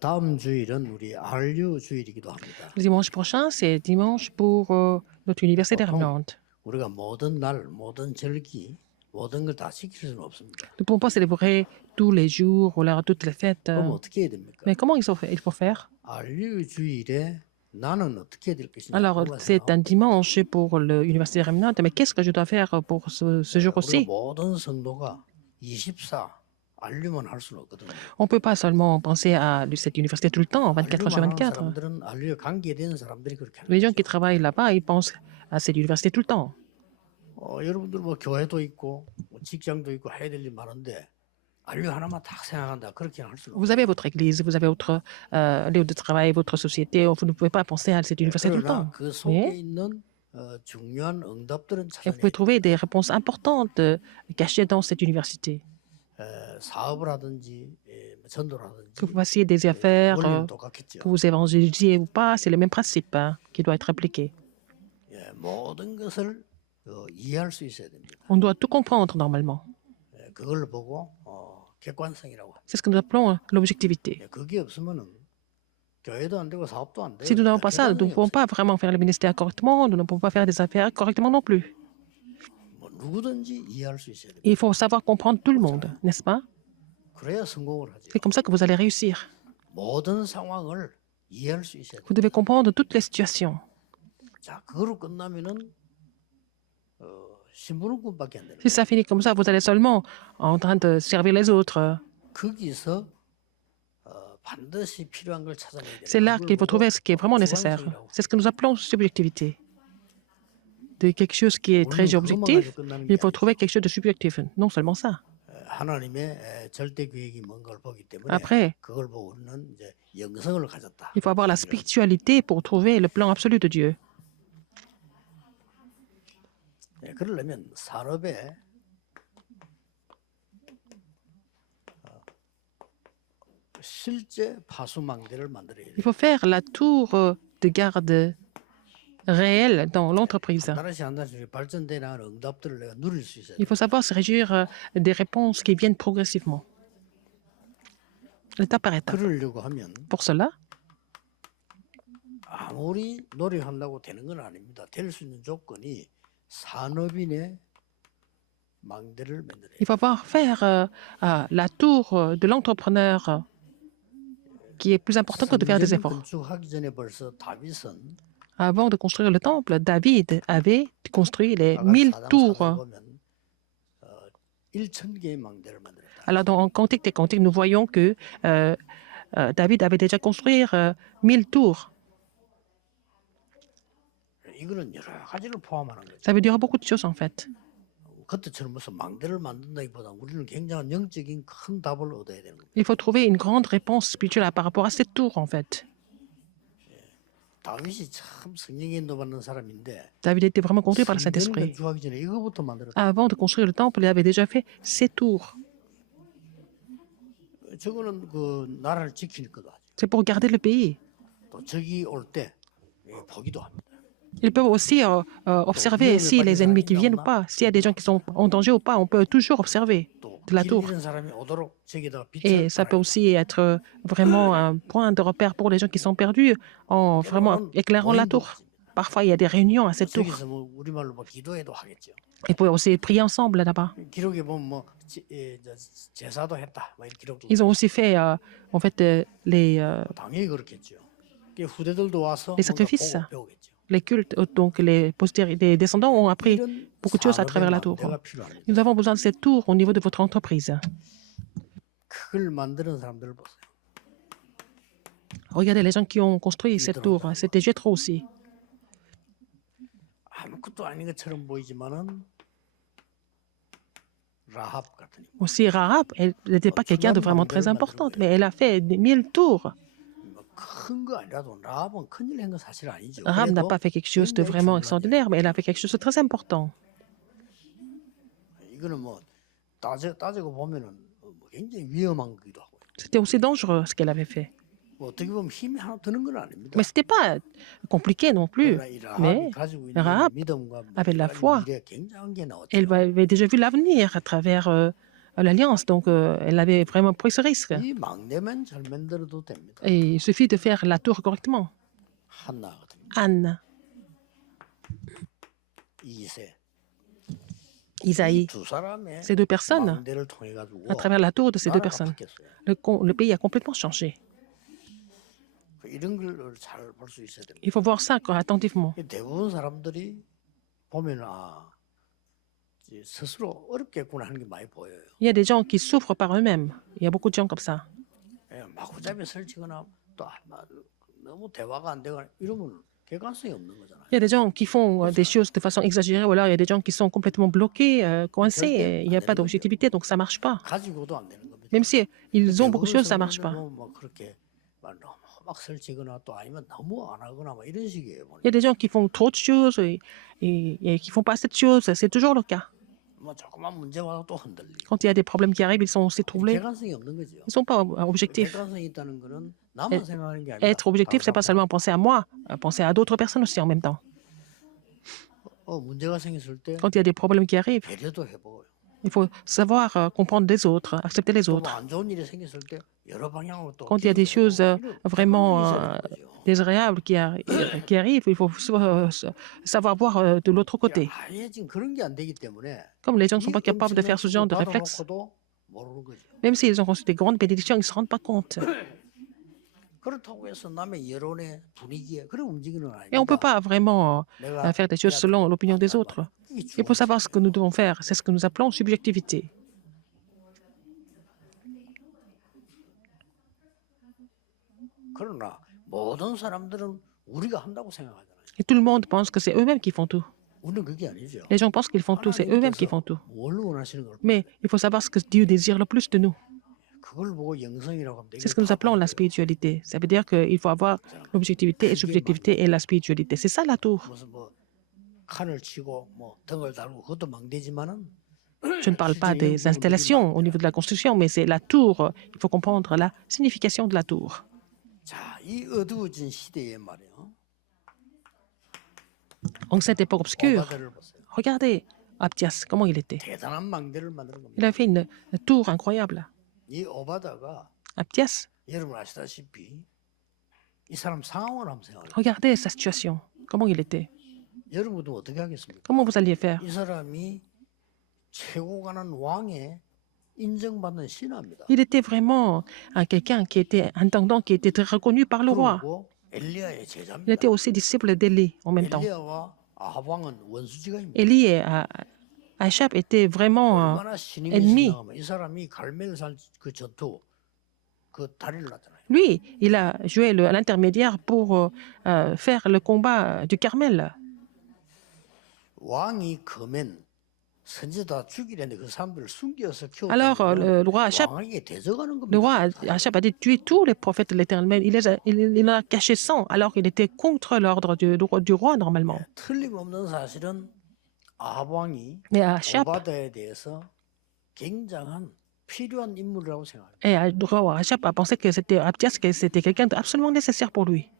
다음 주일은 우리 RU 주일이기도 합니다. Le dimanche prochain, c'est dimanche pour notre université 보통 d'Armande. 우리가 모든 날, 모든 절기, 모든 걸 다 지킬 수는 없습니다. Nous ne pouvons pas célébrer tous les jours ou alors toutes les fêtes. 그럼 어떻게 해야 됩니까? Mais comment il faut faire? RU 주일에 나는 어떻게 해야 될 것이냐 Alors, 몰라서요. c'est un dimanche pour l'université Remnant, mais qu'est-ce que je dois faire pour ce jour 우리가 aussi? 모든 성도가 24 RU만 할 수는 없거든요. On ne peut pas seulement penser à cette université tout le temps, 24 heures sur RU만 하는 24. 사람들은 RU에 관계되는 사람들이 그렇게 하는 Les gens 거죠. qui travaillent là-bas, ils pensent à cette université tout le temps. 여러분들 뭐 교회도 있고 뭐 직장도 있고 해야 될 일 많은데 RU 하나만 딱 생각한다 그렇게 할 수는 Vous avez votre église, vous avez votre lieu de travail, votre société. Vous ne pouvez pas penser à cette université tout le 그러나 temps. 그 속에 Mais 있는 중요한 응답들은 vous 찾아내야 pouvez 돼요. trouver des réponses importantes cachées dans cette université. 사업을 하든지 뭐 전도라든지 Que vous fassiez des affaires, 원리는 똑같겠죠. que vous évangélisiez ou pas, c'est le même principe qui doit être appliqué. 모든 것을 이해할 수 있어야 됩니다. On doit tout comprendre normalement. 그걸 보고 객관성이라고 합니다. C'est ce que nous appelons l'objectivité. 그게 없으면은 교회도 안 되고 사업도 안 돼요. Si nous n'avons pas ça, nous ne 객관성이 pouvons 없어요. pas vraiment faire le ministère correctement, nous ne pouvons pas faire des affaires correctement non plus. 뭐 누구든지 이해할 수 있어야 됩니다. Il faut savoir comprendre tout le monde, n'est-ce pas? 그래야 성공을 하죠. C'est comme ça que vous allez réussir. 모든 상황을 이해할 수 있어야 돼요. Vous devez comprendre toutes les situations. 자, 그거로 끝나면은 신부름꾼밖에 안 되는 Si ça finit comme ça, vous allez seulement en train de servir les autres. 거기서 반드시 필요한 걸 찾아내야 돼요. C'est là qu'il faut trouver ce qui est vraiment nécessaire. C'est ce que nous appelons subjectivité. De quelque chose qui est très objectif, il faut trouver quelque chose de subjectif. Non seulement ça. 하나님의 절대 계획이 뭔 걸 보기 때문에 Après, 그걸 보고 우리는 이제 영성을 가졌다. il faut avoir la spiritualité pour trouver le plan absolu de Dieu. 그러려면 산업에 실제 파수망대를 만들어야 돼요. Il faut faire la tour de garde réelle dans l'entreprise. 한 달씩 발전돼 나가는 응답들을 내가 누릴 수 있어야 Il 돼요. faut savoir se réjouir des réponses qui viennent progressivement, étape par étape. 그러려고 하면 Pour cela, 아무리 노력한다고 되는 건 아닙니다. 될 수 있는 조건이 산업인의 망대를 만들어야 돼요. il faut avoir faire la tour de l'entrepreneur qui est plus important que de faire des 성전 efforts. 건축하기 전에 벌써 다윗은 Avant de construire le temple, David avait construit les 아갈 1000 4장 4절 tours. 보면 1000개의 망대를 만들었다. Alors, dans Cantique des Cantiques, nous voyons que David avait déjà construit 1000 tours. 이거는 여러 가지를 포함하는 거죠. Ça veut dire beaucoup de choses, en fait. 그때처럼 무슨 망대를 만든다기보다 우리는 굉장한 영적인 큰 답을 얻어야 되는 겁니다. Il faut trouver une grande réponse spirituelle par rapport à cette tour, en fait. 다윗이 참 성령의 인도받는 사람인데 David était vraiment conduit par le 성전 Saint-Esprit. 건축하기 전에 이거부터 만들었다. Avant de construire le temple, il avait déjà fait ces tours. 저거는 그 나라를 지키는 거다. C'est pour garder le pays. 또 적이 올 때 보기도 합니다. Ils peuvent aussi observer si les ennemis qui viennent ou pas, s'il y a des gens qui sont en danger ou pas, on peut toujours observer 또 de la 길 tour. 잃은 사람이 오도록 저기다가 Et 빛을 ça peut 발하여 aussi être vraiment un point de repère pour les gens qui sont perdus en vraiment éclairant la tour. Parfois, il y a des réunions à cette tour. 저기서 뭐 우리말로 뭐 기도해도 하겠죠. Ils peuvent aussi prier ensemble là-bas. 기록에 보면 뭐 제사도 했다. 뭐 이런 기록도 Ils ont aussi fait, en fait, 당연히 그렇겠죠. 후대들도 와서 Les 뭔가 sacrifices. 보고 배우겠죠. les cultes. Donc, les descendants ont appris 이런 beaucoup de choses à travers la tour. 망대가 필요합니다. Nous avons besoin de cette tour au niveau de votre entreprise. 그걸 만드는 사람들을 보세요. Regardez les gens qui ont construit cette tour. C'était Jéthro aussi. 아무것도 아닌 것처럼 보이지만은 라합 같은 Aussi, Rahab, elle n'était pas quelqu'un de vraiment très importante, mais elle a fait 1000 tours. 큰거 아니라도 라합은 큰일 한 건 사실 아니죠. Rahab n'a 그래도 pas fait quelque chose de vraiment extraordinaire, mais elle a fait quelque chose de très important. 이거는 뭐 따지고 보면은 굉장히 위험한 거기도 하고. C'était aussi dangereux ce qu'elle avait fait. 뭐 어떻게 보면 힘이 하나 드는 건 아닙니다. Mais ce n'était pas compliqué non plus. 그러나 이 Mais 라합이 가지고 있는 Rahab 믿음과 avait la foi. 미래에 굉장한 게 나왔죠. Elle avait déjà vu l'avenir à travers l'alliance. Donc, elle avait vraiment pris ce risque. 이 망대만 잘 만들어도 됩니다. Et il suffit de faire la tour correctement. 한나거든요. Anne, 이세. Isaïe, 두 사람의 ces deux personnes, 망대를 통해 가지고 à travers la tour de ces deux 나라가 personnes, 바뀌었어요. le pays a complètement changé. 이런 걸 잘 볼 수 있어야 됩니다. Il faut voir ça attentivement. 대부분 사람들이 보면 이제 스스로 어렵겠구나 하는 게 많이 보여요. Il y a des gens qui souffrent par eux-mêmes. Il y a beaucoup de gens comme ça. 마구잡이 설치거나 또 너무 대화가 안 되거나 이러면 객관성이 없는 거잖아요. Il y a des gens qui font des choses de façon exagérée, ou alors il y a des gens qui sont complètement bloqués, coincés. Il n'y a pas d'objectivité, donc ça ne marche pas. 가지고도 안 되는 겁니다. Même si ils ont beaucoup de choses, ça ne marche pas. 뭐 그렇게 너무 막 설치거나 또 아니면 너무 안 하거나 막 이런 식이에요. Il y a des gens qui font trop de choses et qui font pas assez de choses. C'est toujours le cas. 뭐 조그만 문제 와서 또 흔들리고. Quand il y a des problèmes qui arrivent, ils sont aussi troublés. 객관성이 없는 거죠. Ils ne sont pas objectifs. 객관성이 있다는 거는 나만 생각하는 게 아니라 Être objectif, c'est pas seulement penser à moi, penser à d'autres personnes aussi en même temps. 문제가 생겼을 때 Quand il y a des problèmes qui arrivent, 배려도 해보고요. il faut savoir comprendre les autres, accepter les autres. 안 좋은 일이 생겼을 때 여러 방향으로 또 Quand il y a des choses vraiment 있어야 되는 거죠. désagréables qui arrivent, il faut savoir voir de l'autre côté. 아예 지금 그런 게 안 되기 때문에 Comme les gens ne sont pas capables de faire ce genre de réflexe, 받아놓고도 모르는 거죠. même s'ils ont reçu des grandes bénédictions, ils ne se rendent pas compte. 그렇다고 해서 남의 여론의 분위기에 그래 움직이는 건 Et on ne peut 아닙니다. pas vraiment 내가 faire des choses selon l'opinion des autres. Il faut savoir ce que nous devons faire. C'est ce que nous appelons subjectivité. 그러나 모든 사람들은 우리가 한다고 생각하잖아요. Et tout le monde pense que c'est eux-mêmes qui font tout. 우리는 그게 아니죠. Les gens pensent qu'ils font tout, c'est eux-mêmes qui font tout. 뭘 원하시는 걸 Mais il faut savoir ce que Dieu désire le plus de nous. 그걸 보고 영성이라고 하면 C'est ce que nous appelons la spiritualité. Ça veut dire qu'il faut avoir l'objectivité et subjectivité et la spiritualité. C'est ça la tour. 무슨 뭐 칸을 치고 뭐 등을 달고 그것도 망대지만은 Je ne parle pas des installations au niveau de la construction, mais c'est la tour. Il faut comprendre la signification de la tour. 자, 이 어두워진 시대에 말이에요. En cette époque obscure, 오바데를 보세요. regardez Abdias, comment il était. 대단한 망대를 만드는 겁니다. Il a fait une tour incroyable. 이 오바다가 Abdias, 여러분 아시다시피 이 사람 상황을 한번 생각해요. regardez sa situation, comment il était. 여러분도 어떻게 하겠습니까? Comment vous alliez faire? 이 사람이 최고 가는 왕의 인정받는 신하입니다. Il était vraiment quelqu'un qui était un intendant qui était très reconnu par le roi. 그리고 엘리야의 Il 제자입니다. était aussi disciple d'Élie en même temps. 엘리야와 아합 왕은 원수지간입니다. Élie et Achab étaient vraiment 얼마나 신임이 ennemis. 있었냐면 이 사람이 갈멜산 그 전투 그 다리를 놨잖아요. Lui, il a joué l'intermédiaire pour faire le combat du Carmel. 왕이 그면 선지자 죽이려는데 그 사람들을 숨겨서 Alors, 키웠다는 le roi Achab, 왕에게 대적하는 le 겁니다. roi Achab a dit tuer tous les prophètes de l'Éternel, mais il en a caché 100, alors qu'il était contre l'ordre du roi normalement. 틀림없는 사실은 아합 왕이 Mais Achab, 오바다에 대해서 굉장한 필요한 인물이라고 생각합니다. le roi Achab a pensé que c'était Abdias, que c'était quelqu'un d'absolument nécessaire pour lui.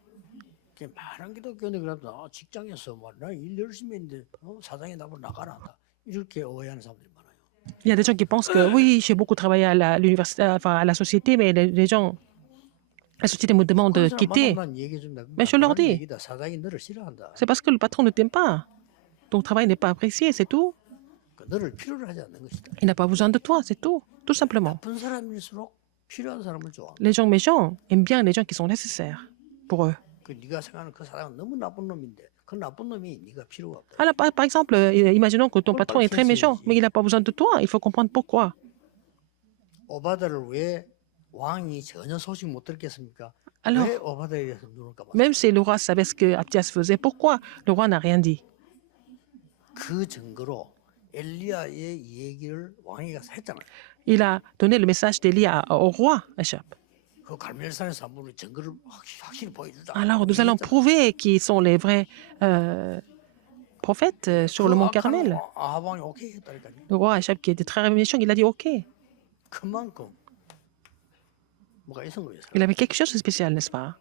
많은 기독교인들 그러다 직장에서 나일 열심히 했는데 사장이 나보고 나가라 이렇게 오해하는 사람들이 많아요. Il y a des gens qui pensent que oui, j'ai beaucoup travaillé à l'université, enfin à la société, mais les gens, la société me demande de quitter. Mais je leur dis, 사장이 너를 싫어한다. c'est parce que le patron ne t'aime pas. Ton travail n'est pas apprécié, c'est tout. 너를 필요로 하지 않는 것이다. Il n'a pas besoin de toi, c'est tout. Tout simplement. 나쁜 사람일수록 필요한 사람을 좋아. Les gens méchants aiment bien les gens qui sont nécessaires pour eux. 그 네가 생각하는 그 사람은 너무 나쁜 놈인데 그 나쁜 놈이 네가 필요가 없다. Alors, par exemple, imaginons que ton patron est très méchant, mais il n'a pas besoin de toi. Il faut comprendre pourquoi. 오바다를 왜 왕이 전혀 소식 못 들겠습니까? Alors, 왜 오바다에 대해서 누를까 봐. même si le roi savait ce que Abdias faisait, pourquoi le roi n'a rien dit? 그 증거로 엘리야의 이 얘기를 왕이 가서 했잖아요. Il a donné le message d'Élie au roi Achab. 그 갈멜산에서 한번 증거를 확실히 보여주자. Alors, nous allons prouver qui sont les vrais prophètes sur le mont Carmel. 아합 왕이 오케이 했다니까요. Le roi Achab, qui était très méchant, il a dit OK. 그만큼 뭐가 있었던 거예요. Il avait quelque chose de spécial, n'est-ce pas?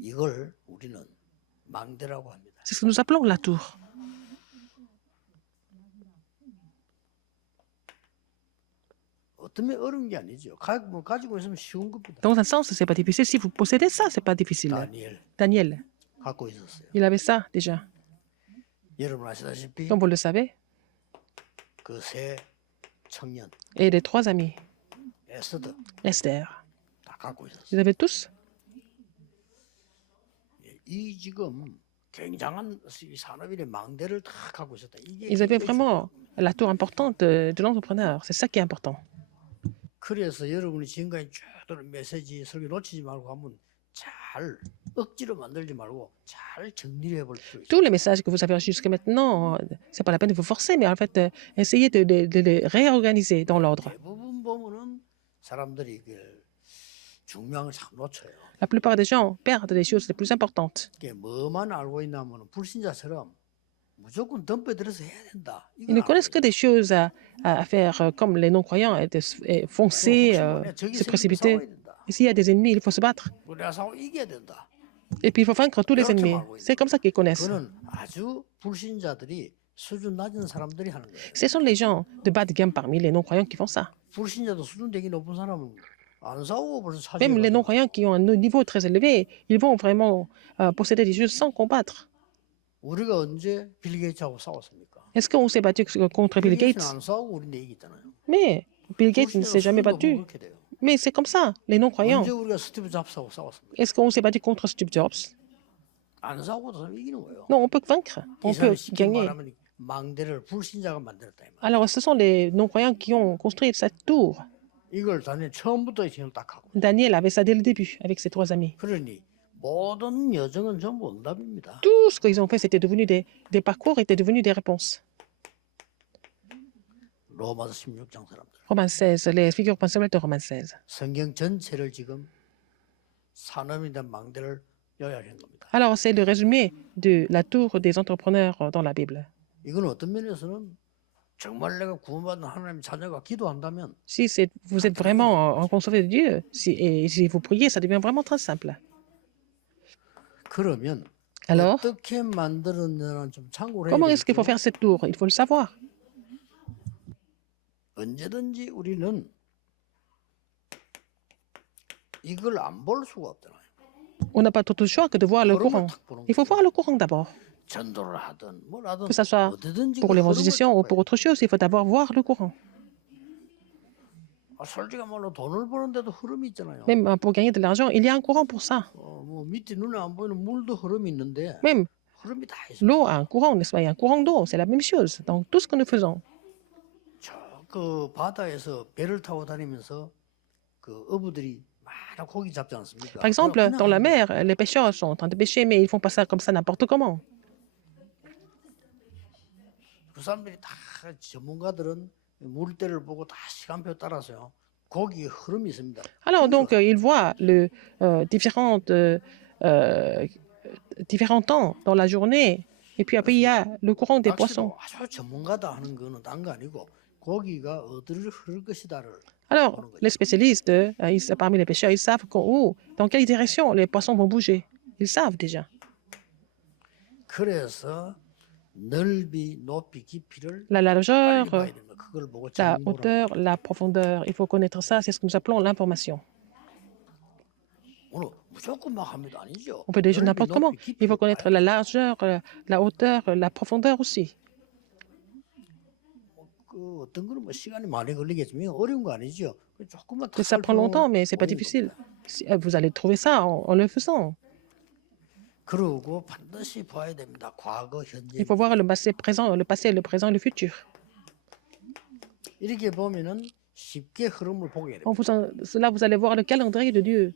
이걸 우리는 망대라고 합니다. C'est ce que nous appelons la tour. 어떤 면 어려운 게 아니죠. 뭐 가지고 있으면 쉬운 겁니다. Dans un sens, c'est pas difficile. Si vous possédez ça, c'est pas difficile. 다니엘 Daniel, 갖고 있었어요. il avait ça déjà. 여러분 아시다시피 Comme vous le savez. 그 세 청년 Et les trois amis, 에스더 Esther, 다 갖고 ils 있었어요. avaient tous. 이 지금 굉장한 이 산업인의 망대를 다 갖고 있었다. 이게 Ils avaient 굉장히 vraiment la tour importante de l'entrepreneur. C'est ça qui est important. 그래서 여러분이 지금까지 쭉 들은 메시지 설교 놓치지 말고 한번 잘 억지로 만들지 말고 잘 정리를 해볼 필요 있어요. Tous les messages que vous avez reçus jusqu'à maintenant, c'est pas la peine de vous forcer, mais en fait, essayez de les réorganiser dans l'ordre. 대부분 보면은 사람들이 그 중요한 걸 참 놓쳐요. La plupart des gens perdent les choses les plus importantes. 이게 뭐만 알고 있냐면은 불신자처럼 무조건 덤벼들어서 해야 된다. Ils ne connaissent que des choses à faire comme les non-croyants, et foncer, se précipiter. Et s'il y a des ennemis, il faut se battre. 우리가 싸워 이겨야 된다. Et puis il faut vaincre tous les ennemis. C'est comme ça qu'ils connaissent. 그거는 아주 불신자들이 수준 낮은 사람들이 하는 거예요. Ce sont les gens de bas de gamme parmi les non-croyants qui font ça. 불신자도 수준 되게 높은 사람은 안 싸우고 벌써 Même les 차지해가지고 non-croyants qui ont un niveau très élevé, ils vont vraiment posséder des choses sans combattre. 우리가 언제 빌 게이츠하고 싸웠습니까? Est-ce qu'on s'est battu contre Bill 빌 게이츠는 Gates? 안 싸우고 우리는 이기잖아요. Mais Bill Gates ne 불신자도 s'est jamais 수준 높으면 battu. 그렇게 돼요. Mais c'est comme ça, les non-croyants. 언제 우리가 스티브 잡스하고 싸웠습니까? Est-ce qu'on s'est battu contre Steve Jobs? 안 싸우고도 이기는 거예요. Non, on peut vaincre, on 이 사람이 peut 쉽게 gagner. 말하면 망대를 불신자가 만들었다. 이 말. Alors, ce sont les non-croyants qui ont construit cette tour. 이걸 다니 처음부터 지금 딱 하고. Daniel avait ça dès le début avec ses trois amis. 그러니 모든 여정은 전부 응답입니다. Tout ce qu'ils ont fait, c'était devenu des parcours, était devenu des réponses. 로마서 16장 사람들. Romains 16, les figures principales de Romains 16. 성경 전체를 지금 산업에 대한 망대를 요약한 겁니다. Alors, c'est le résumé de la tour des entrepreneurs dans la Bible. 이건 어떤 면에서는 정말 내가 구원받은 하나님의 자녀가 기도한다면 Si vous êtes vraiment en consommé de Dieu, et si vous priez, ça devient vraiment très simple. 그러면 Alors, 어떻게 만들었냐는 좀 참고를 해야 comment est-ce qu'il faut 되겠죠. faire cette tour? Il faut le savoir. 언제든지 우리는 이걸 안 볼 수가 없잖아요. On n'a pas d'autre choix que de voir le 흐름을 courant. 탁 보는 Il faut voir le courant d'abord. 전도를 하든 뭘 하든 Que ce soit 어디든지 pour 그 흐름을 l'évangélisation ou 딱 pour 봐요. autre chose, il faut d'abord voir le courant. 솔직히 말로 돈을 버는데도 흐름이 있잖아요. Même pour gagner de l'argent, il y a un courant pour ça. 뭐 밑에 눈에 안 보이는 물도 흐름이 있는데 Même 흐름이 다 있어요. l'eau a un courant, n'est-ce pas? Il y a un courant d'eau, c'est la même chose. Donc, tout ce que nous faisons. 그 바다에서 배를 타고 다니면서 그 어부들이 많은 고기 잡지 않습니까? Par exemple, 그냥 dans la mer, les pêcheurs sont en train de pêcher, mais ils font pas ça comme ça n'importe comment. 그 사람들이 다 전문가들은 물때를 보고 다 시간표 따라서요. 고기의 흐름이 있습니다. Alors, donc, ils voient différents temps dans la journée. Et puis après, il y a le courant des poissons. 낚시도 아주 전문가다 하는 거는 딴 거 아니고 고기가 어디를 흐를 것이다를 Alors, 보는 거죠. les spécialistes, parmi les pêcheurs, ils savent dans quelle direction les poissons vont bouger. Ils savent déjà. 그래서 넓이, 높이, 깊이를 La 빨리 largeur, 봐야 됩니다. 그걸 보고 la 정보를 hauteur, la profondeur. Il faut connaître ça. C'est ce que nous appelons l'information. 오늘 무조건 막 합니다. 아니죠? On peut déjà 넓이, n'importe comment. 높이, 깊이를 Il faut connaître 봐야 la largeur, la hauteur, la profondeur aussi. 그 어떤 거는 뭐 시간이 많이 걸리겠지만 어려운 거 아니죠. 조금만 Ça prend longtemps, mais c'est pas difficile. Vous allez trouver ça en le faisant. 그러고 반드시 봐야 됩니다. 과거, 현재. Il faut voir le passé, présent, le passé, le présent et le futur. 이렇게 보면은 쉽게 흐름을 보게 됩니다. Là, vous allez voir le calendrier de Dieu.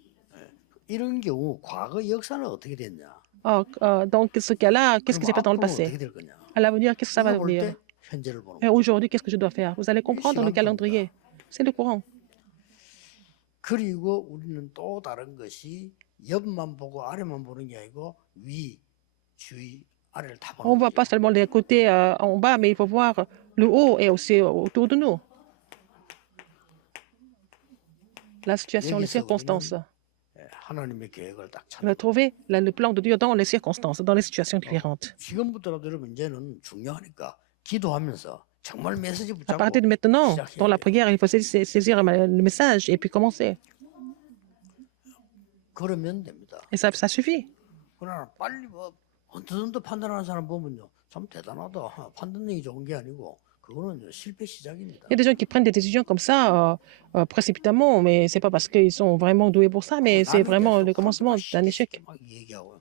이런 경우 과거 역사는 어떻게 됐냐? Alors, dans ce cas-là, qu'est-ce qui s'est 그럼 passé dans le 앞으로 passé? 어떻게 될 거냐? À l'avenir, qu'est-ce que ça va 이거 볼 devenir? 때 현재를 보는 Et 거예요. aujourd'hui, qu'est-ce que je dois faire? Vous allez comprendre le calendrier. C'est le courant. 그리고 우리는 또 다른 것이 옆만 보고 아래만 보는 게 아니고 위, 주위, 아래를 다 On ne 보는 voit 거죠. pas seulement les côtés en bas, mais il faut voir le haut et aussi autour de nous. La situation, les circonstances. 예, 하나님의 계획을 딱 On va 찾는. trouver le plan de Dieu dans les circonstances, dans les situations différentes. 지금부터라도 여러분 이제는 중요하니까 기도하면서 정말 메시지 À partir de 붙잡고 maintenant, dans la 시작해야 돼요. prière, il faut saisir le message et puis commencer. 그러면 됩니다. Et ça suffit. 그러나 빨리 뭐 언뜻 판단하는 사람 보면요, 참 대단하다. 판단력이 좋은 게 아니고 그거는 실패 시작입니다. Il y a des gens qui prennent des décisions comme ça, précipitamment, mais c'est pas parce qu'ils sont vraiment doués pour ça, mais c'est 남에 vraiment 대해서 le commencement d'un échec. 막 얘기하고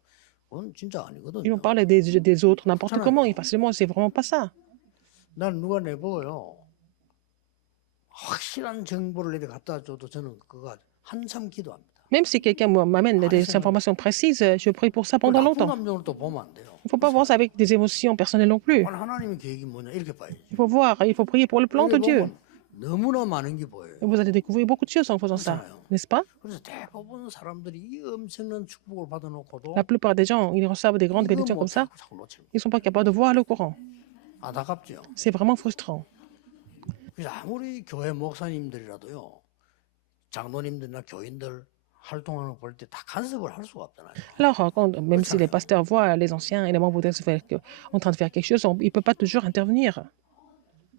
그건 진짜 Ils 아니거든요. vont parler des autres n'importe comment, et facilement, c'est vraiment pas ça. 난 누가 내보고요, 확실한 정보를 내가 갖다 줘도 저는 그거 한참 기도합니다. Même si quelqu'un m'amène des informations précises, je prie pour ça 그걸 pendant 나쁜 longtemps. 감정으로 또 보면 안 돼요. Il ne faut pas voir ça avec des émotions personnelles non plus. 정말 하나님의 계획이 뭐냐 이렇게 봐야지. Il faut prier pour le plan de 여기 Dieu. 보면 너무나 많은 게 보여요. Et vous allez découvrir beaucoup de choses en faisant ça, n'est-ce pas? 그래서 대부분 사람들이 이 엄청난 축복을 받아놓고도 La plupart des gens, ils reçoivent des grandes bénédictions comme ça, 자꾸 놓칩니다. ils ne sont pas capables de voir le courant. 안타깝죠. C'est vraiment frustrant. 그래서 아무리 교회 목사님들이라도요, 장로님들이나 교인들 활동하는 거 볼 때 다 간섭을 할 수가 없잖아요. Alors, même si les pasteurs voient les anciens et les membres en train de faire quelque chose, ils ne peuvent pas toujours intervenir.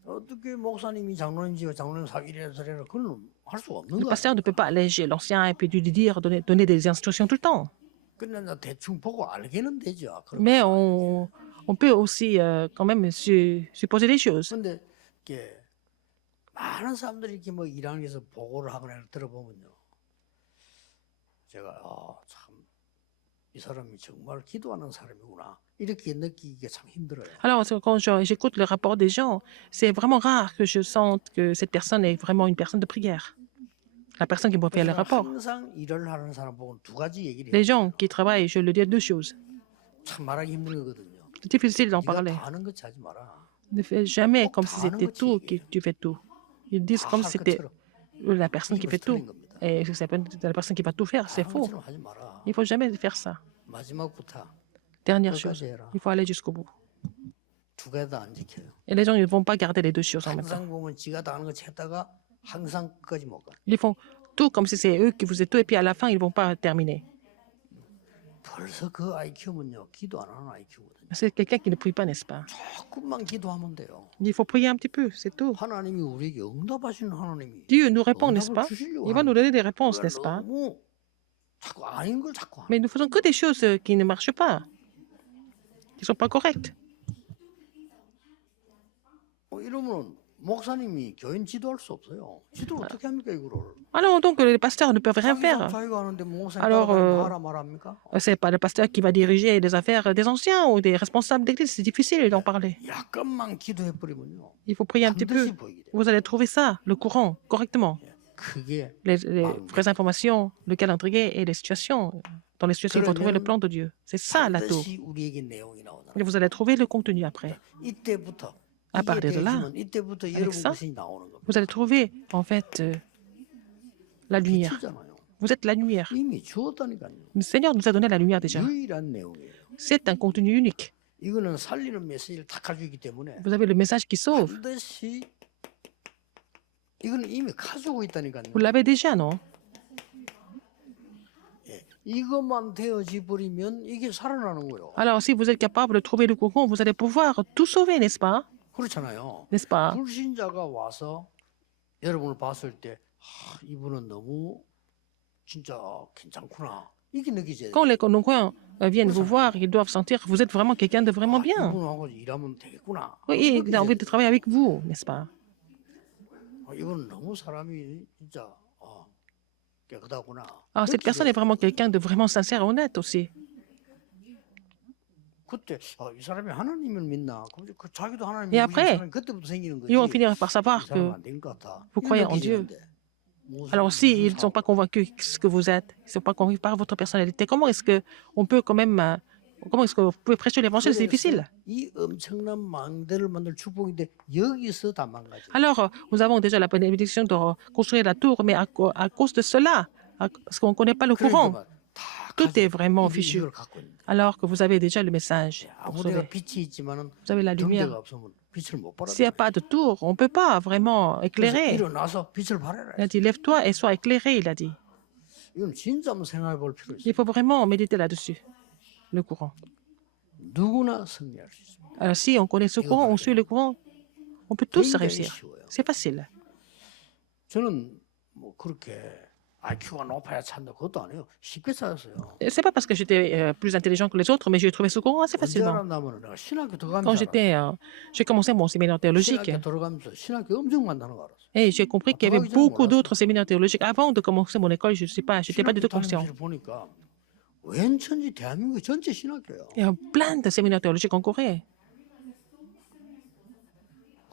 어떻게 목사님이 장로님 집에 장로님 사기를 저래라 그건 할 수가 없는 Le 거야. pasteur ne peut pas alléger l'ancien et puis lui dire, donner des instructions tout le temps. 그냥 대충 보고 알게는 되죠. Mais on peut aussi quand même supposer des choses. 근데 이게 많은 사람들이 이렇게 뭐 일하는 데서 보고를 하거나 들어보면요, 제가 참 이 사람이 정말 기도하는 사람이구나 이렇게 느끼기가 참 힘들어요. Alors, quand j'écoute le rapport des gens, c'est vraiment rare que je sente que cette personne est vraiment une personne de prière. La personne qui me fait le 그래서 rapport. 항상 일을 하는 사람 보고 두 가지 얘기를 Les 해요. gens qui travaillent, je leur dis deux choses. 참 말하기 힘든 거거든요. C'est difficile d'en 네가 parler. 다 하는 거지 하지 마라. Ne fais jamais comme si c'était tout que tu fais tout. Ils disent comme si c'était la personne qui fait tout. Et c'est la personne qui va tout faire, c'est faux. 것처럼 하지 마라. Il ne faut jamais faire ça. 마지막부터 Dernière chose, il faut aller jusqu'au bout. 두 개 다 안 지켜요. Et les gens ne vont pas garder les deux choses en même temps. 항상 보면 지가 다 하는 거 찾다가 항상 끝까지 못 가. Ils font tout comme si c'est eux qui faisaient tout et puis à la fin, ils ne vont pas terminer. 벌써 그 IQ면요, 기도 안 하는 IQ거든요. C'est quelqu'un qui ne prie pas, n'est-ce pas? 조금만 기도하면 돼요. Il faut prier un petit peu, c'est tout. 하나님이 우리에게 응답하시는 하나님이 Dieu nous répond, n'est-ce pas? 주시려고 Il va nous 하는데 donner des réponses, n'est-ce pas? 너무 자꾸 아닌 걸 자꾸 하는 Mais nous faisons que des choses qui ne marchent pas, qui ne sont pas correctes. 이러면 목사님이 교인 지도할 수 없어요. 지도를 어떻게 합니까 이거를? Alors donc les pasteurs ne peuvent rien faire. 자기가 하는데 목사님 Alors, 따라가면 하라 말합니까? C'est pas le pasteur qui va diriger les affaires des anciens ou des responsables d'église. C'est difficile d'en parler. 약간만 기도해 버리면요, Il faut prier un petit peu. 반드시 보이게 돼요. Vous allez trouver ça, le courant, correctement. 그게 Les vraies informations, le calendrier et les situations. Dans les situations, il faut trouver le plan de Dieu. C'est ça la tour. 반드시 우리에게 내용이 나오잖아요. Et vous allez trouver le contenu après. 이때부터 À 이게 partir de là, 되지면 이때부터 avec 여러분 ça, 것이 나오는 겁니다. vous allez trouver en fait la lumière. 빛이잖아요. Vous êtes la lumière. 이미 주었다니까요. Le Seigneur nous a donné la lumière déjà. 유일한 내용이에요. C'est un contenu unique. 이거는 살리는 메시지를 다 가지고 있기 때문에 Vous avez le message qui sauve. 반드시 이거는 이미 가지고 있다니까요. Vous l'avez déjà, non? 예. 이것만 되어지 버리면 이게 살아나는 거예요. Alors, si vous êtes capable de trouver le courant, vous allez pouvoir tout sauver, n'est-ce pas? 그렇잖아요. N'est-ce pas? 불신자가 와서 여러분을 봤을 때 이분은 너무 진짜 괜찮구나 이게 느껴져요. Quand les non-croyants viennent vous voir, ils doivent sentir que vous êtes vraiment quelqu'un de vraiment bien. 이분하고 일하면 되겠구나. Oui, il a envie de travailler avec vous, n'est-ce pas? 이분은 너무 사람이 진짜 깨끗하구나. Alors, cette personne est vraiment quelqu'un de vraiment sincère et honnête aussi. 그때 이 사람이 하나님을 믿나? 그 자기도 하나님 Et 믿는 après, 사람이 그때부터 생기는 거지. Ils vont finir par 이 savoir 사람 que 안된 것 같아. vous croyez en Dieu. Alors si ils ne sont pas convaincus de ce que vous êtes, ils ne sont pas convaincus par votre personnalité, comment est-ce que on peut quand même, comment est-ce que vous pouvez prêcher l'évangile? C'est difficile. 이 엄청난 망대를 만들 축복인데 여기서 다 망가져. Alors, nous avons déjà la bénédiction de construire la tour, mais à cause de cela, parce qu'on ne connaît pas le courant, tout est vraiment fichu. Alors que vous avez déjà le message pour sauver. Vous avez la lumière. S'il n'y a pas de tour, on ne peut pas vraiment éclairer. Il a dit, lève-toi et sois éclairé, il a dit. Il faut vraiment méditer là-dessus, le courant. Alors si on connaît ce courant, on suit le courant, On peut tous 굉장히 réussir. 쉬워요. C'est facile. 저는 뭐 그렇게 IQ가 높아야 찾는다 그것도 아니에요. 쉽게 찾았어요. C'est pas parce que j'étais plus intelligent que les autres, mais j'ai trouvé ce courant assez 언제 facilement. 알았냐면 내가 신학교 Quand 들어가면서 알았어요. j'ai commencé mon séminaire théologique 신학교 들어가면서 신학교 엄청 많다는 거 알았어요. et j'ai compris qu'il y avait beaucoup d'autres séminaires théologiques. Avant de commencer mon école, je n'étais pas du tout conscient. 신학교 보니까 웬천지 대한민국 전체 신학교예요. Il y a plein de séminaires théologiques en Corée.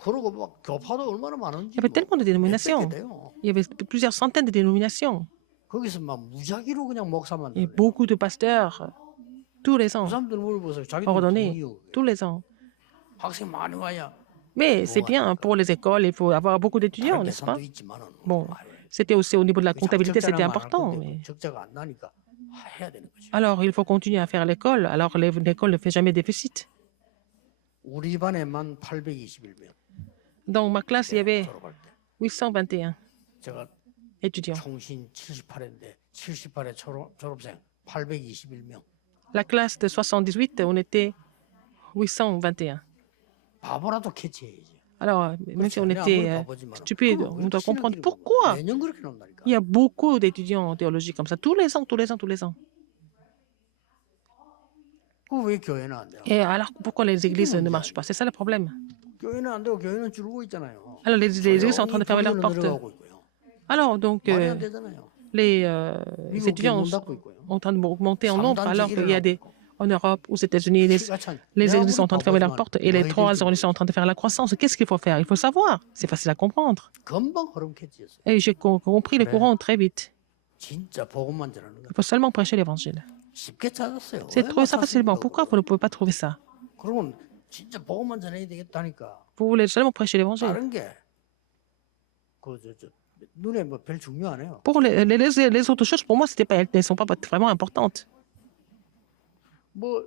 그러고 막 교파도 얼마나 Il 많은지 y avait tellement de 몇백 개 dénominations. 돼요. Il y avait plusieurs centaines de dénominations. 거기서 막 무작위로 그냥 목사 Et 만들어요. beaucoup de pasteurs, tous les 그 ans, 사람들 물어보세요. 자기들 ordonnés, 돈이요. tous les ans. 학생 많이 와야 Mais c'est bien pour les écoles, il faut avoir beaucoup d'étudiants, 다른 n'est-ce pas? 계산도 있지만은 Bon, 아예 c'était aussi au niveau de la comptabilité, 적자나 c'était 말할 important. 건데 Mais... 적자가 안 나니까 해야 되는 거죠. Alors, il faut continuer à faire l'école. Alors, l'école ne fait jamais déficit. 우리 반에만 821명 Dans ma classe, il y avait 졸업할 때 821 제가 étudiants. 총신 78인데 78의 졸업생 821명. La classe de 78, on était 821. 바보라도 캐치해야지. Alors, même si on était stupide, on doit comprendre pourquoi 매년 그렇게 나온다니까. il y a beaucoup d'étudiants théologiques comme ça, tous les ans, tous les ans, tous les ans. 그왜 교회는 안 돼요? Et alors, pourquoi les églises ne marchent pas? C'est ça le problème. 교회는 안 되고 교회는 줄고 있잖아요. Alors, les églises sont en train de fermer leurs 조용히 portes. 내려가고 있고요. Alors, donc, 말이 안 되잖아요. les 미국 étudiants 문 sont 닫고 있고요. en train d'augmenter en nombre, alors qu'il y a des en Europe, aux États-Unis, les églises sont en train de fermer leurs portes et les trois organisations sont en train de faire la croissance. Qu'est-ce qu'il faut faire? Il faut savoir. C'est facile à comprendre. 금방 흐름 캐치했어요. Et j'ai compris le courant très vite. 진짜 복음만 전하는 거 Il faut seulement prêcher l'évangile. 쉽게 찾았어요. C'est trouver ça facilement. Pourquoi vous ne pouvez pas trouver ça? 그러면 진짜 복음만 전해야 되겠다니까. Vous voulez seulement prêcher l'évangile. 다른 게그저 눈에 뭐 별 중요 안 해요. Pour les autres choses, pour moi, elles ne sont pas vraiment importantes. 뭐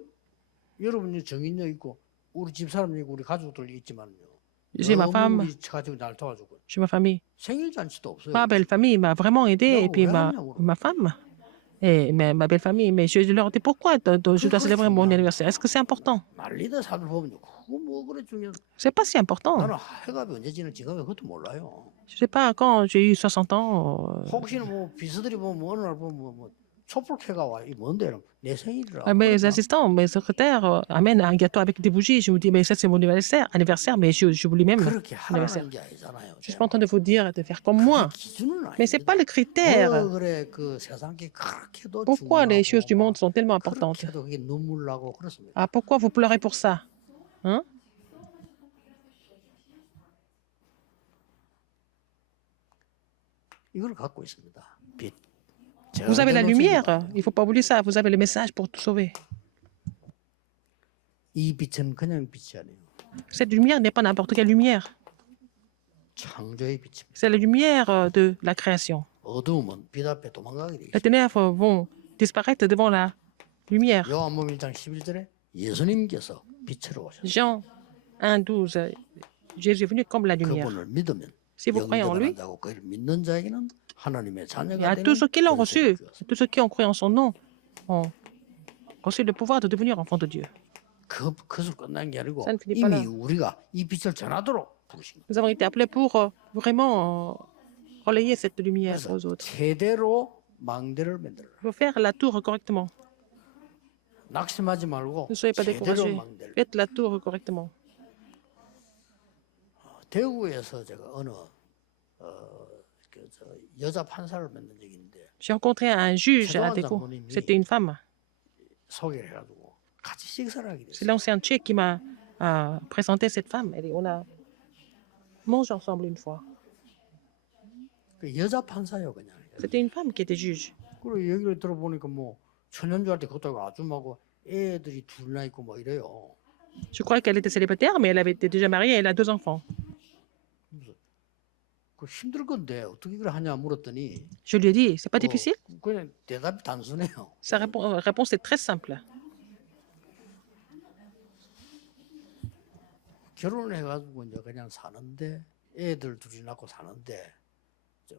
여러분이 정인여 있고 우리 집 사람 있고 우리 가족들 있지만요. J'ai ma femme, 우리 가족이 날 도와주고 j'ai ma famille. 생일 잔치도 없어요. Ma belle famille m'a vraiment aidé, et puis ma femme, et ma belle famille. Mais je leur dis pourquoi je dois célébrer mon anniversaire? Est-ce que c'est important? 말리다 사들 보면요. 그거 뭐 그래 중요. C'est pas si important. 나는 해갑이 언제 지는지 그것도 몰라요. Je sais pas, quand j'ai eu 60 ans, 혹시나 뭐 비서들이 뭐 어느 날 보면 뭐 촛불 켜가 와. 이 뭔데? 내 생일이라. mes assistants, mes secrétaires amènent un gâteau avec des bougies. Je me dis, mais ça, c'est mon anniversaire, mais je voulais même 그렇게 anniversaire. 하라는 게 아니잖아요. Je suis pas en train de vous dire de faire comme moi. 기준은 아니에요. Mais c'est pas le critère. 그래 그 세상에 그렇게도 Pourquoi les choses du monde sont tellement importantes? 그렇게도 그게 눈물 나고 그렇습니다. Ah, pourquoi vous pleurez pour ça? Hein? 이걸 갖고 있습니다. 빛. Vous avez la lumière. Il ne faut pas oublier ça. Vous avez le message pour tout sauver. 이 빛은 그냥 빛이 아니에요. Cette lumière n'est pas n'importe quelle lumière. 창조의 빛입니다. C'est la lumière de la création. 어두움은 빛 앞에 도망가게 돼 Les 있어요. ténèbres vont disparaître devant la lumière. 요한복음 1장 11절에 예수님께서 빛으로 오셨어요. Jean 1,12. Jésus est venu comme la lumière. 그분을 믿으면 Si vous croyez en 영생을 lui, 한다고 그를 믿는 자에게는 하나님의 et 자녀가 à 되는 tous ceux qui l'ont 권세를 reçu, 주었어요. tous ceux qui ont cru en son nom, ont reçu le pouvoir de devenir enfants de Dieu. 그것으로 끝난 게 아니고 Ça ne finit pas 이미 là. 우리가 이 빛을 전하도록 부르신 거예요. Nous avons été appelés pour vraiment relayer cette lumière 그래서 aux autres. 제대로 망대를 만들어라. Il faut faire la tour correctement. 낙심하지 말고 Ne soyez pas 제대로 découragés. 망대를. Faites la tour correctement. 대구에서 제가 어느 여자 판사를 만난 적이 있는데 J'ai rencontré un juge à Déco. C'était une femme. 소개를 해가지고 같이 식사를 하게 C'est 됐어요. l'ancien tchèque qui m'a présenté cette femme. On a mangé ensemble une fois. 그 여자 판사요 그냥. C'était une femme qui était juge. 그리고 얘기를 들어보니까 뭐 천연주한테 그것도 아줌마고 애들이 둘나 있고 뭐 이래요. Je crois qu'elle était célibataire, mais elle avait été déjà mariée et elle a 2 enfants. 그 힘들 건데 어떻게 그걸 하냐 물었더니 Je lui ai dit, c'est pas difficile? 그냥 대답이 단순해요. Sa réponse est très simple. 결혼을 해가지고 이제 그냥 사는데 애들 둘이 낳고 사는데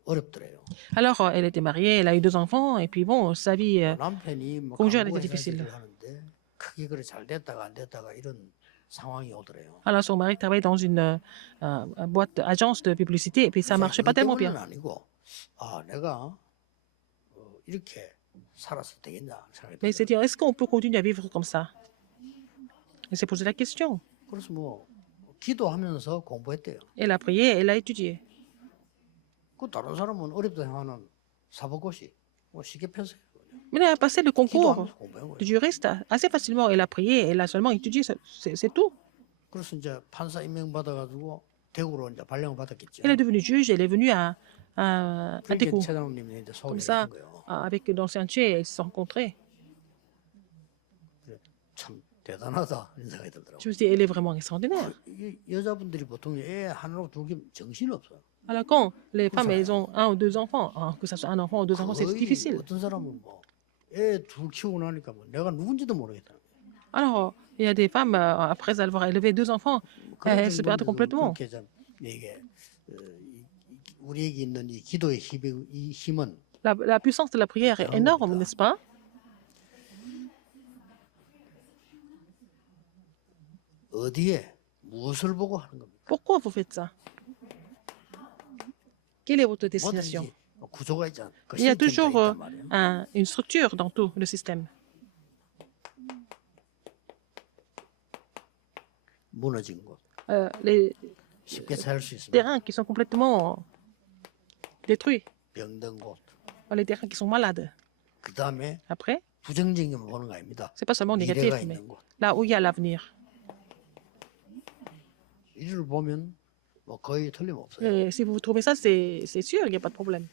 어렵더래요. Alors, elle était mariée, elle a eu 2 enfants, et puis bon, sa vie 남편이 뭐 conjugale était 강부에서 difficile. 일을 하는데 크게 그래 잘 됐다가 안 됐다가 이런 상황이 오더래요. Alors son mari travaille dans une boîte, agence de publicité, et puis ça marchait pas 그것 tellement 때문은 bien. 아니고 내가 이렇게 살아서 되겠냐 생각이 Mais il s'est 들어요. dit, est-ce qu'on peut continuer à vivre comme ça? Il s'est posé la question. 그래서 뭐 기도하면서 공부했대요. Elle a prié, elle a étudié. 그 다른 사람은 어렵다 생각하는 사법고시 뭐 쉽게 폈어요. Mais elle a passé le concours 기도하면서 공부한 de 거예요. juriste assez facilement. Elle a prié, elle a seulement étudié, c'est tout. 그래서 이제 판사 임명 받아가지고 대구로 이제 발령을 받았겠죠. Elle est devenue juge, elle est venue à 그렇게 Daegu. 최장님이 이제 Comme 소개를 ça, 한 거예요. avec l'ancien Tché, ils se sont rencontrés. 그래, 참 대단하다 이런 생각이 들더라고요. Je me suis dit, elle est vraiment extraordinaire. 이 여자분들이 보통 애 하나로 두기 정신 없어요. Alors quand les femmes, elles ont un ou deux enfants, que ce soit un enfant ou deux enfants, c'est 거의 difficile. 어떤 사람은 뭐 애 둘 키우고 나니까 뭐 내가 누군지도 모르겠다. Alors, il y a des femmes, après avoir élevé deux enfants, elles se perdent complètement. 그렇게 좀 이게 우리에게 있는 이 기도의 이 힘은 La puissance de la prière est énorme, n'est-ce pas? 어디에 무엇을 보고 하는 겁니까? Pourquoi vous faites ça? Quelle est votre destination? 뭐든지 구조가 있잖아. 그 Il y a 시스템이 toujours 있단 말이에요. une structure dans tout le système. 무너진 곳 Les 쉽게 살 수 있습니다. terrains qui sont complètement détruits, 병든 곳. les terrains qui sont malades. 그 다음에 Après, 부정적인 걸 보는 거 아닙니다. c'est pas seulement négatif, 미래가 mais 있는 곳. là où il y a l'avenir. 이를 보면 뭐 거의 틀림없어요. Et si vous trouvez ça, c'est sûr, il n'y a pas de problème.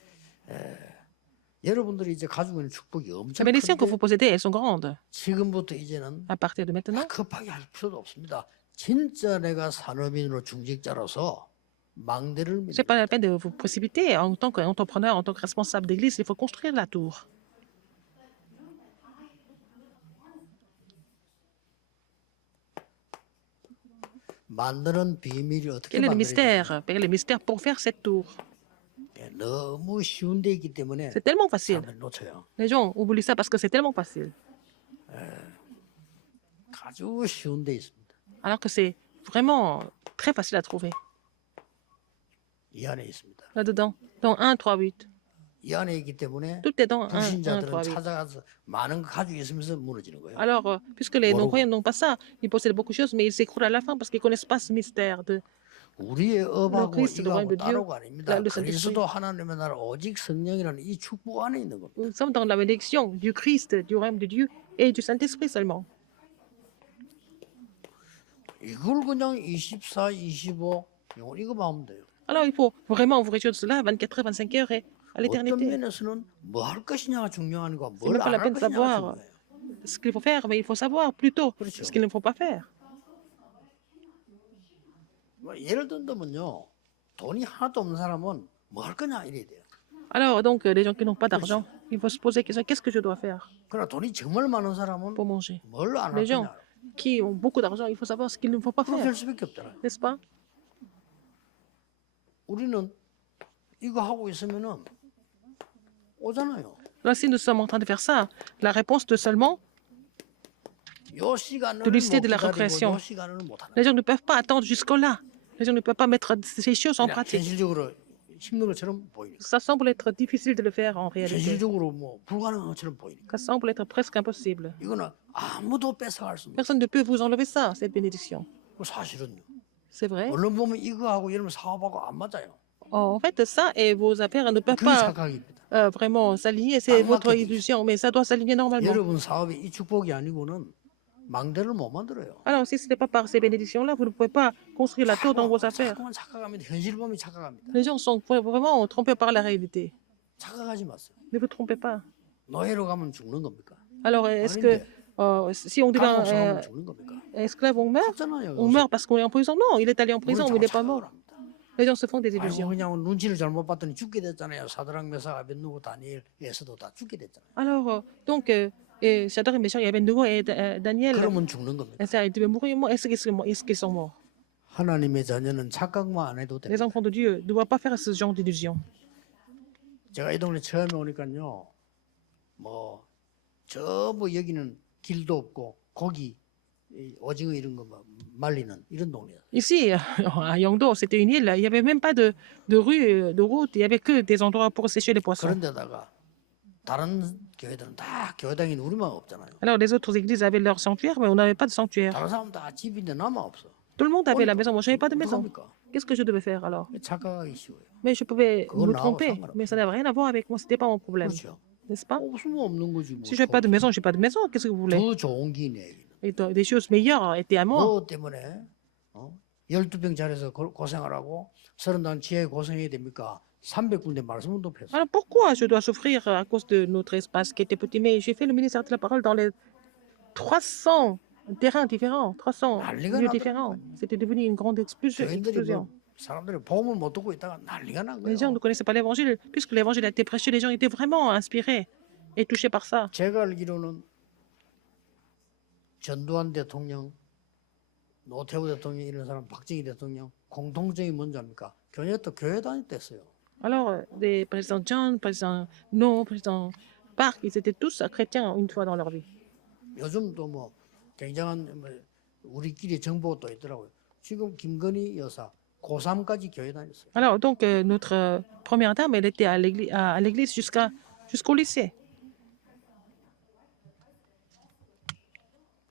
여러분들이 이제 가지고 있는 축복이 Les 엄청 bénédictions que 큰데 vous possédez, elles sont grandes. 지금부터 이제는 À partir de maintenant, 급하게 할 필요도 없습니다. 진짜 내가 산업인으로 중직자로서 망대를 c'est pas la peine de vous précipiter. En tant qu'entrepreneur, en tant que responsable d'église, il faut construire la tour. 만드는 비밀이 어떻게 Quel est le 만들어야 mystère? Quel est le mystère pour faire cette tour? 너무 쉬운 데 있기 때문에 C'est tellement facile. 사람들이 놓쳐요. Les gens oublient ça parce que c'est tellement facile. 아주 쉬운 데 있습니다. Alors que c'est vraiment très facile à trouver. 이 안에 있습니다. Là-dedans, dans 1, 3, 8. 이 안에 있기 때문에 Tout est dans 1, 1, 3, 불신자들은 8. 찾아가서 많은 거 가지고 있으면서 무너지는 거예요. Alors, puisque les non-croyants n'ont pas ça, ils possèdent beaucoup de choses, mais ils s'écroulent à la fin parce qu'ils ne connaissent pas ce mystère de 우리의 업하고 Christ, le royaume 이거하고 de Dieu, 따로가 아닙니다. le Saint-Esprit. 그리스도 하나님의 나라 오직 성령이라는 이 축복 안에 있는 겁니다. nous sommes dans la bénédiction du Christ, du royaume de Dieu et du Saint-Esprit seulement. 이걸 그냥 24, 25 이거만 하면 돼요. Alors, il faut vraiment vous réjouir de cela 24 heures, 25 heures et à 어떤 l'éternité. 면에서는 뭐 할 것이냐가 중요한 거, C'est 뭘 même pas 안 la 할 peine de 것이냐가 savoir 중요해요. ce qu'il faut faire, mais il faut savoir plutôt 그렇죠. ce qu'il ne faut pas faire. 뭐 예를 든다면요, 돈이 하나도 없는 사람은 뭐 할 거냐 이래야 돼요. Alors, donc, les gens qui n'ont pas d'argent, il faut se poser la question, qu'est-ce que je dois faire 그러나 돈이 정말 많은 사람은 pour manger? 뭘 안 할 Les gens 거냐. qui ont beaucoup d'argent, il faut savoir ce qu'il ne faut pas 그렇게 faire, 될 수밖에 없잖아요. n'est-ce pas? 우리는 이거 하고 있으면은 오잖아요. Là, si nous sommes en train de faire ça, la réponse de seulement, 요 시간을 De lutter de la 못 기다리고 récréation. 요 시간을 못 하는. les gens ne peuvent pas attendre jusqu'au-là. Les gens ne peuvent pas mettre ces choses en 그냥 pratique. 현실적으로 힘든 것처럼 보이니까. Ça semble être difficile de le faire en réalité. 현실적으로 뭐 불가능한 것처럼 보이니까. Ça semble être presque impossible. 이거는 아무도 뺏어갈 수 없는. Personne ne peut vous enlever ça, cette bénédiction. 거. 사실은요. C'est vrai. 얼른 보면 이거하고 이러면 사업하고 안 맞아요. En fait, ça et vos affaires ne peuvent 그게 pas 착각입니다. vraiment s'aligner. C'est Ah, votre marketing. illusion, mais ça doit s'aligner normalement. 여러분 사업이 이 축복이 아니고는 망대를 못 만들어요. Alors, si ce n'est pas par ces bénédictions-là, vous ne pouvez pas construire la tour dans vos affaires. 자꾸만 착각합니다. 현실 보면 착각합니다. Les gens sont vraiment trompés par la réalité. 착각하지 마세요. Ne vous trompez pas. 노예로 가면 죽는 겁니까? Alors, est-ce que si on devient 감옥 가면 죽는 겁니까? esclave, on meurt? 없잖아요. On meurt parce qu'on est en prison? Non, il est allé en prison, mais il n'est pas 착각을 mort. 합니다. Les gens se font des 아이고 illusions. 그냥 눈치를 잘못 봤더니 죽게 됐잖아요. 사드락 메삭 아벤누고 다니엘에서도 다 죽게 됐잖아요. Alors, donc, Shadrach, Meshach et Abednego et Daniel, 그러면 죽는 겁니다. ça, ils devaient mourir. Est-ce qu'ils sont morts? 하나님의 자녀는 착각만 안 해도 Les 됩니다. enfants de Dieu ne doivent pas faire ce genre d'illusions. 제가 이 동네 처음에 오니까요. 뭐 여기는 길도 없고 고기 이 오징어 이런 거 막 말리는 이런 동네였어요. Ici, à Yongdo, c'était une île. Il n'y avait même pas de rue, de route. Il n'y avait que des endroits pour sécher les poissons. 그런데다가 다른 교회들은 다 교회당이 우리만 없잖아요. Alors, les autres églises avaient leur sanctuaire, mais on n'avait pas de sanctuaire. 다른 사람 다 집인데 나만 없어. Tout le monde avait la maison. Moi, je n'avais pas de maison. 어떡합니까? Qu'est-ce que je devais faire alors? 착각하기 쉬워요. Mais je pouvais 그건 me 나하고 tromper. 상관없어요. Mais ça n'avait rien à voir avec moi. Ce n'était pas mon problème. 그렇죠. N'est-ce pas? 없으면 없는 거지 뭐. Si je n'ai pas de maison, je n'ai pas de maison. Qu'est-ce que vous voulez? 더 좋은 게 얘기는. Et des choses meilleures étaient à moi. 뭐 때문에 12병 잘해서 고생을 하고 30단 지혜 고생해야 됩니까? 300군데 말씀은 높였어. Alors pourquoi je dois souffrir à cause de notre espace qui était petit? Mais j'ai fait le ministère de la parole dans les 300 terrains différents, 300 난리가 lieux différents. 나더라고요. C'était devenu une grande 교인들이 explosion. 뭐 사람들이 복음을 못 듣고 있다가 난리가 난 Les gens 거예요. ne connaissaient pas l'évangile. Puisque l'évangile a été prêché, les gens étaient vraiment inspirés et touchés par ça. 제가 알기로는 전두환 대통령, 노태우 대통령 이런 사람, 박정희 대통령 공통점이 뭔지 압니까? 교회 다녔댔어요. Alors, les présidents John, président No, président Park, ils étaient tous chrétiens une fois dans leur vie. 요즘도 뭐 굉장한 뭐 우리끼리 정보가 또 있더라고요. 지금 김건희 여사 고3까지 교회 다녔어요. Alors, donc, notre première dame, elle était à l'église jusqu'au lycée.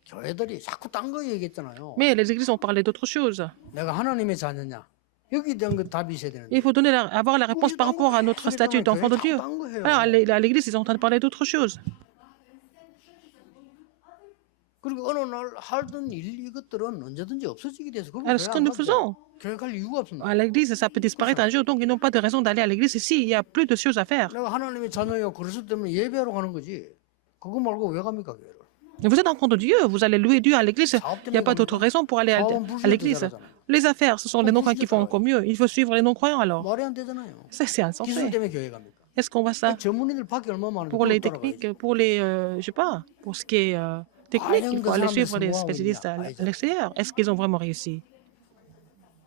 교회들이 자꾸 딴 거 얘기했잖아요. Mais les églises ont parlé d'autre chose. 내가 하나님의 자녀냐? 여기 대한 거 답이 있어야 되는데. Il faut avoir la réponse par rapport à notre statut d'enfant de Dieu. Alors, à l'église, ils sont en train de parler d'autre chose. 그리고 어느 날 하던 일 이것들은 언제든지 없어지게 돼서 그걸 Alors, ce que nous faisons 교회 갈 이유가 없습니다. à l'église, ça peut disparaître un jour, donc ils n'ont pas de raison d'aller à l'église ici. Il n'y a plus de choses à faire. 내가 하나님의 자녀요 그래서 때문에 예배하러 가는 거지. 그거 말고 왜 갑니까 교회를? Vous êtes enfant de Dieu, vous allez louer Dieu à l'église. Il n'y a pas d'autre raison pour aller à l'église. Les affaires, ce sont les non-croyants qui font encore mieux. Il faut suivre les non-croyants alors. 말이 안 되잖아요. Ça, c'est 기술 insensé. 때문에 교회 갑니까? Est-ce qu'on va ça 전문인들 밖에 얼마 많은데 pour les 그걸 따라가야지. techniques, pour les, je sais pas, pour ce qui est technique, il faut aller suivre les spécialistes à l'extérieur. Est-ce qu'ils ont vraiment réussi?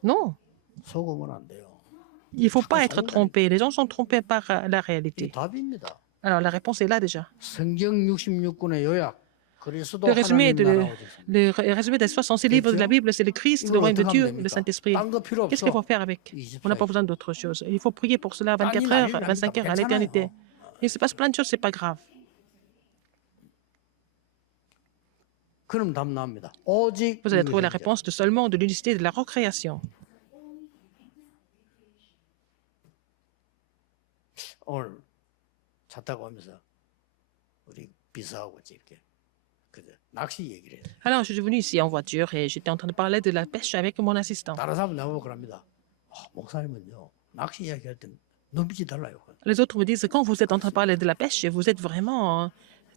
Non. 속으면 안 돼요. Il ne faut pas être trompé. Les gens sont trompés par la 이 réalité. 답입니다. Alors la réponse est là déjà. 성경 66권의 요약. 그리스도 Le résumé, 하나님 나라 오직. le résumé des 66 livres de la Bible, c'est le Christ, le royaume de Dieu, le Saint-Esprit. 딴거 필요 Qu'est-ce qu'il faut 없어. faire avec? On n'a pas besoin d'autre chose. Il faut prier pour cela 24 heures, 25 heures à l'éternité. Il se passe plein de choses, c'est pas grave. 그럼 답 나옵니다. 오직 Vous allez trouver la 이것입니다. réponse de seulement de l'unicité de la recréation. 오늘 차 타고 오면서 우리 비서하고 이렇게 그저 낚시 얘기를 해요. Alors, je suis venu ici en voiture et j'étais en train de parler de la pêche avec mon assistant. 다른 사람 나보고 그럽니다. 목사님은요 낚시 이야기할 때 눈빛이 달라요. Les autres me disent, quand vous êtes en train de parler de la pêche, vous êtes vraiment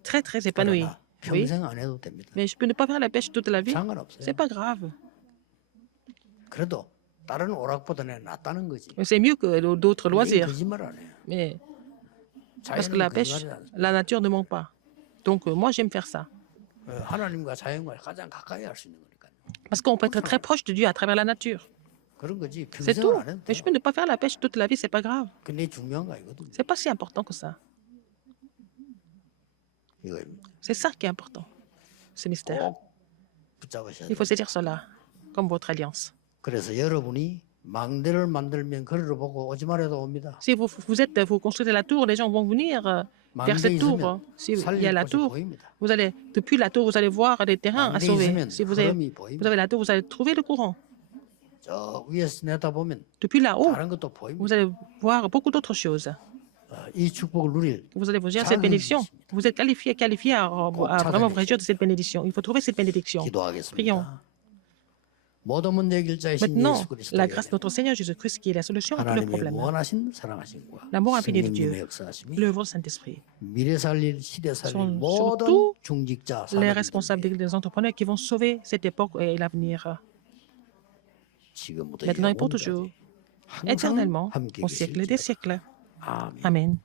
très, très épanoui. 그러나 Oui, 평생 안 해도 됩니다. mais je peux ne pas faire la pêche toute la vie. 상관없어요. C'est pas grave. 그래도 다른 오락보다는 낫다는 거지. C'est mieux que d'autres 이게 loisirs. 거짓말 안 해요. Mais parce que 자연은 la pêche, 거짓말이 안 해요. la nature ne ment pas. Donc, moi, j'aime faire ça. 하나님과 자연과 가장 가까이 할 수 있는 거니까요. Parce qu'on peut être très proche de Dieu à travers la nature. 그런 거지 C'est 평생을 tout. 안 해도 Mais je 돼요. peux ne pas faire la pêche toute la vie, c'est pas grave. 근데 중요한 거 아니거든요. C'est pas si important que ça. 이거입니다. C'est ça qui est important, ce mystère. 꼭 붙잡으셔야 Il 돼요. faut saisir cela comme votre alliance. 그래서 여러분이 망대를 만들면 거리를 보고 오지 말아도 옵니다. Si vous construisez la tour, les gens vont venir vers 망대 cette tour. 있으면 S'il y a 살릴 la 곳이 tour, 보입니다. depuis la tour, vous allez voir des terrains à 망대 sauver. 있으면 Si vous 흐름이 avez 보입니다. la tour, vous allez trouver le courant. 저 위에서 내다보면 Depuis là-haut, 다른 것도 보입니다. vous allez voir beaucoup d'autres choses. 이 축복을 누릴 Vous allez vous dire cette bénédiction. Vous êtes qualifié à vraiment vous réjouir de cette bénédiction. Il faut trouver cette bénédiction. 기도하겠습니다. Prions. 모든 문제 해결자이신 Maintenant, 예수 그리스도의 la grâce de notre Seigneur Jésus-Christ qui est la solution à tous les 하나님의 problèmes. 무한하신 사랑하심과 L'amour infini de Dieu, 성령님의 역사하심이 l'œuvre du Saint-Esprit, 미래 살릴 시대 살릴 sont 모든 surtout 중직자 les 사람들에게 responsables des entrepreneurs qui vont sauver cette époque et l'avenir, 지금부터 maintenant et pour 영원까지 toujours, 항상 éternellement, 함께 au siècle des 계실지어다. siècles. 아멘. Amen.